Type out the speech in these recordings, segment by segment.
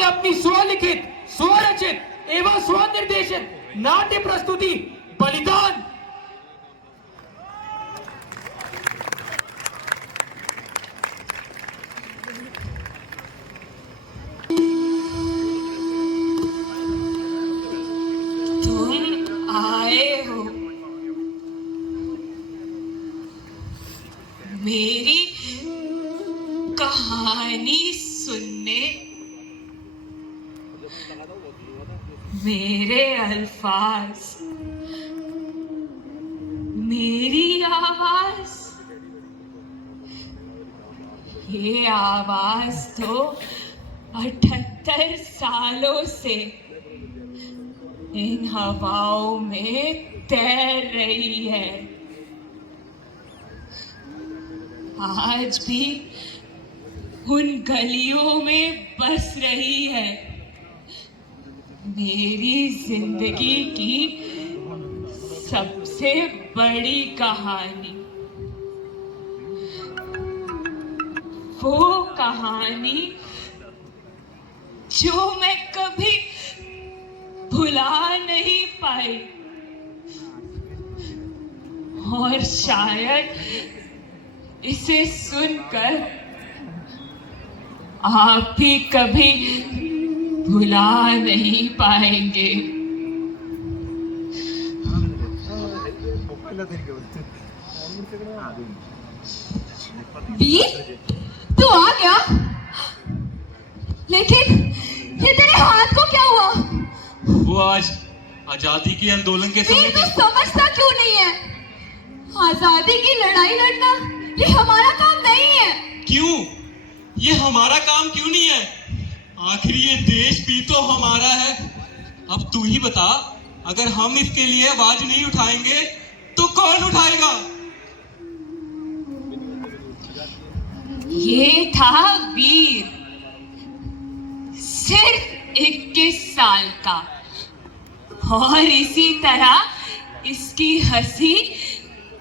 हमने अपनी स्वलिखित, स्वरचित एवं स्वनिर्देशित नाट्य प्रस्तुति बलिदान तुम आए हो मेरी कहानी सुनने, मेरे अल्फाज, मेरी आवाज, ये आवाज तो 78 सालों से इन हवाओं में तैर रही है। आज भी उन गलियों में बस रही है। मेरी जिंदगी की सबसे बड़ी कहानी, वो कहानी जो मैं कभी भुला नहीं पाई, और शायद इसे सुनकर आप भी कभी भुला नहीं पाएंगे। वीर, तू आ गया, लेकिन ये तेरे हाथ को क्या हुआ? वो आज आजादी के आंदोलन के समय वीर, तू समझता क्यों नहीं है? आजादी की लड़ाई लड़ना ये हमारा काम नहीं है। क्यों? ये हमारा काम क्यों नहीं है? आखिर ये देश भी तो हमारा है। अब तू ही बता, अगर हम इसके लिए आवाज नहीं उठाएंगे तो कौन उठाएगा? ये था वीर, सिर्फ 21 साल का, और इसी तरह इसकी हंसी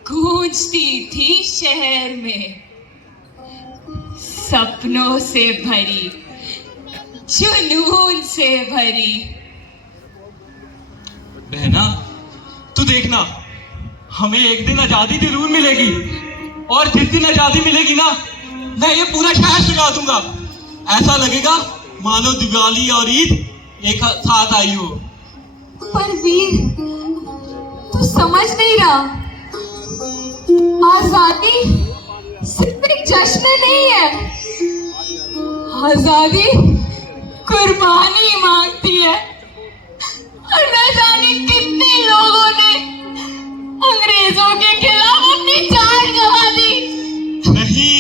गूंजती थी शहर में, सपनों से भरी, जुनून से भरी। बहना, तू देखना, हमें एक दिन आजादी जरूर मिलेगी, और जिस दिन आजादी मिलेगी ना, मैं ये पूरा शहर सजा दूंगा। ऐसा लगेगा मानो दिवाली और ईद एक साथ आई हो। पर वीर, तू समझ नहीं रहा, आजादी सिर्फ एक जश्न नहीं है, आजादी कुर्बानी मांगती है। और न जाने कितने लोगों ने अंग्रेजों के खिलाफ अपनी जान गंवा दी। नहीं,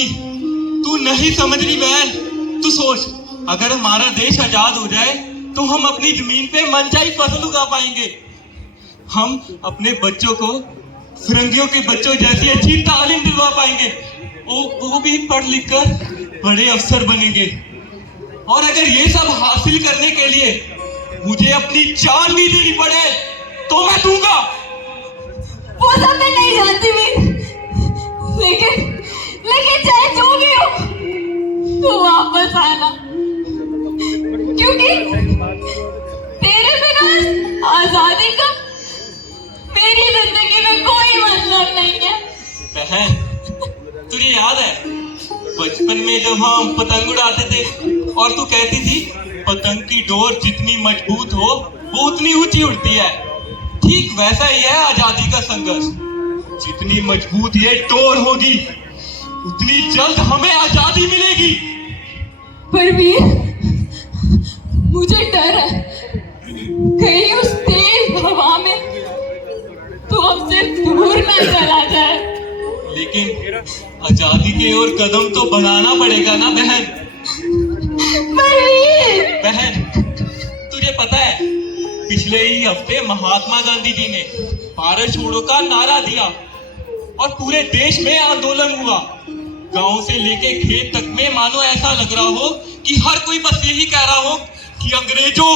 तू नहीं समझ रही बहन। तू सोच, अगर हमारा देश आजाद हो जाए तो हम अपनी जमीन पे मनचाही फसल उगा पाएंगे। हम अपने बच्चों को फिरंगियों के बच्चों जैसी अच्छी तालीम दिलवा पाएंगे। वो भी पढ़ लिख कर बड़े अफसर बनेंगे। और अगर ये सब हासिल करने के लिए मुझे अपनी जान भी देनी पड़े तो मैं दूंगा। वो सब मैं नहीं जानती वीर, लेकिन चाहे जो भी हो, तू वापस आना, क्योंकि तेरे बिना आजादी का मेरी जिंदगी में कोई मतलब नहीं है। बहन, तुझे याद है बचपन में जब हम पतंग उड़ाते थे और तू कहती थी पतंग की डोर जितनी मजबूत हो वो उतनी ऊंची उड़ती है। ठीक वैसा ही है आजादी का संघर्ष। जितनी मजबूत ये डोर होगी उतनी जल्द हमें आजादी मिलेगी। पर वीर, मुझे डर है कहीं उस तेज हवा में तू हमसे दूर न चला जाए। लेकिन आजादी की ओर कदम तो बढ़ाना पड़ेगा ना बहन। बहन, तुझे पता है पिछले ही हफ्ते महात्मा गांधी जी ने भारत छोड़ो का नारा दिया और पूरे देश में आंदोलन हुआ। गांव से लेके खेत तक में मानो ऐसा लग रहा हो कि हर कोई बस यही कह रहा हो कि अंग्रेजों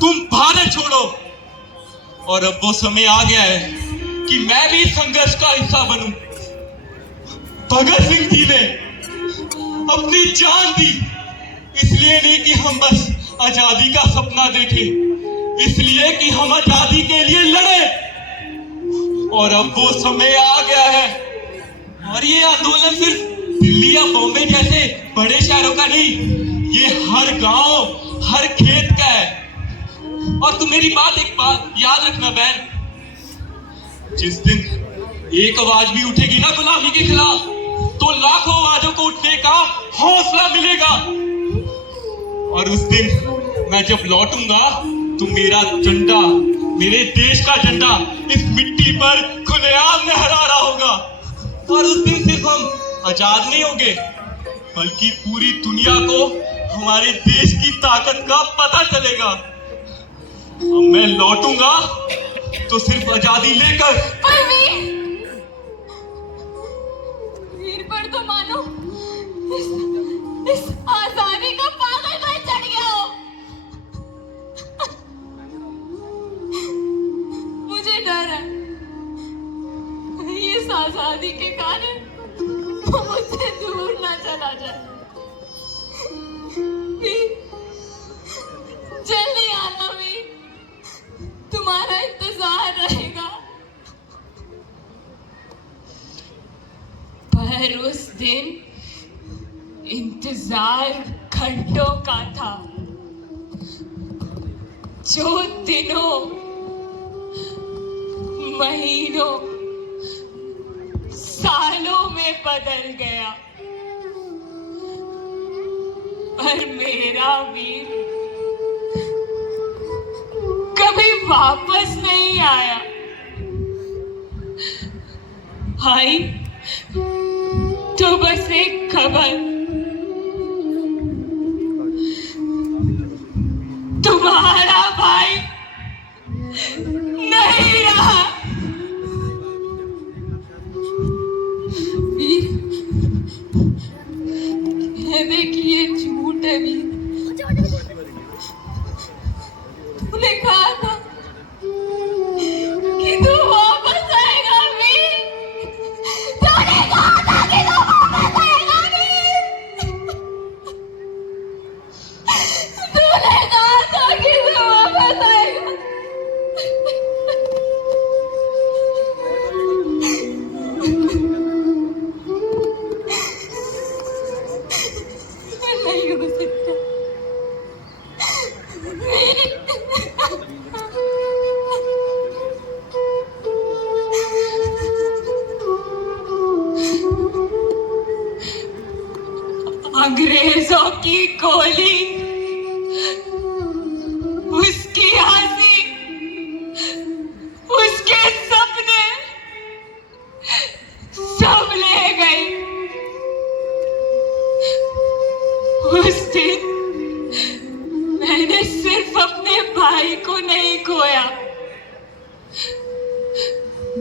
तुम भारत छोड़ो। और अब वो समय आ गया है कि मैं भी संघर्ष का हिस्सा बनूं। भगत सिंह जी ने अपनी जान दी, इसलिए नहीं कि हम बस आजादी का सपना देखे, इसलिए कि हम आजादी के लिए लड़े। और अब वो समय आ गया है, और ये आंदोलन सिर्फ दिल्ली या बॉम्बे जैसे बड़े शहरों का नहीं, ये हर गांव, हर खेत का है। और तू मेरी एक बात याद रखना बहन, जिस दिन एक आवाज भी उठेगी ना गुलामी के खिलाफ, तो लाखों आवाजों को उठने का हौसला मिलेगा। और उस दिन मैं जब लौटूंगा तो मेरा झंडा, मेरे देश का झंडा इस मिट्टी पर खुलेआम लहरा रहा होगा। और उस दिन सिर्फ हम आजाद नहीं होंगे, बल्कि पूरी दुनिया को हमारे देश की ताकत का पता चलेगा। अब मैं लौटूंगा तो सिर्फ आजादी लेकर। पर वीर पर तो मानो इस आजादी का पागलपन चढ़ गया हो। मुझे डर है इस आजादी के कारण वो मुझसे दूर ना चला जाए। वीर, जल्दी आना वीर, तुम्हारा इंतजार रहेगा। पर उस दिन इंतजार घंटों का था, जो दिनों, महीनों, सालों में बदल गया। पर मेरा वीर कभी वापस नहीं आया। आई तो बस एक खबर, तुम्हारा भाई नहीं रहा। वीर, कहने की ये झूठ है वीर। तूने कहा था कि तू वापस आएगा वीर। तूने कहा था कि तू वापस आएगा वीर। तूने कहा था कि तू वापस आएगा। नहीं हो सकता अंग्रेजों की गोली, उसकी हंसी, उसके सपने सब ले गई। उस दिन मैंने सिर्फ अपने भाई को नहीं खोया,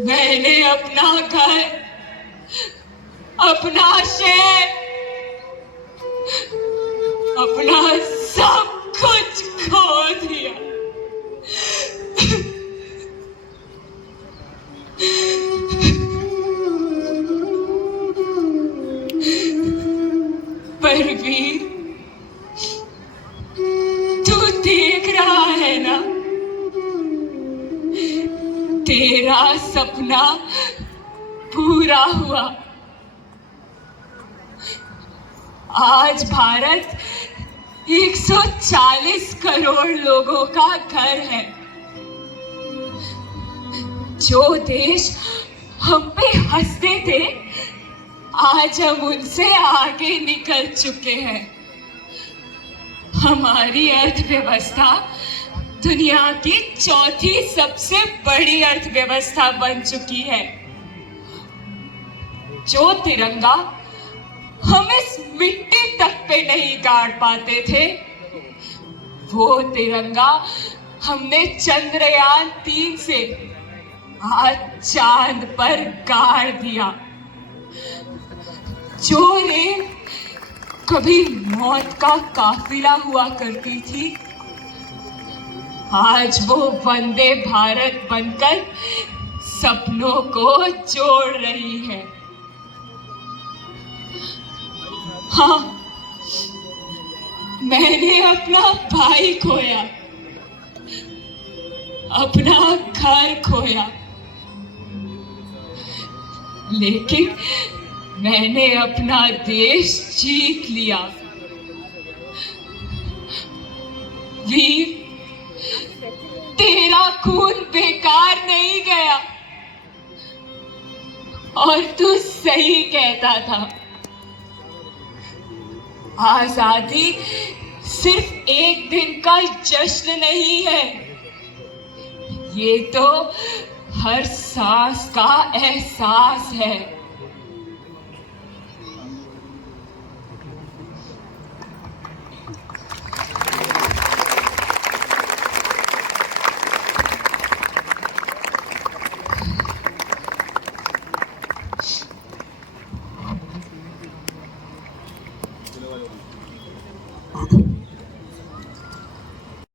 मैंने अपना घर, अपना शहर, अपना सब कुछ खो दिया। पर वीर, तू देख रहा है ना, तेरा सपना पूरा हुआ। आज भारत 140 करोड़ लोगों का घर है। जो देश हम पे हंसते थे, आज हम उनसे आगे निकल चुके हैं। हमारी अर्थव्यवस्था दुनिया की चौथी सबसे बड़ी अर्थव्यवस्था बन चुकी है। जो तिरंगा हम इस मिट्टी तक पे नहीं गाड़ पाते थे, वो तिरंगा हमने चंद्रयान 3 से आज चांद पर गाड़ दिया। जो रेल कभी मौत का काफिला हुआ करती थी, आज वो वंदे भारत बनकर सपनों को जोड़ रही है। हाँ, मैंने अपना भाई खोया, अपना घर खोया, लेकिन मैंने अपना देश जीत लिया। वीर, तेरा खून बेकार नहीं गया, और तू सही कहता था। आजादी सिर्फ एक दिन का जश्न नहीं है, ये तो हर सांस का एहसास है।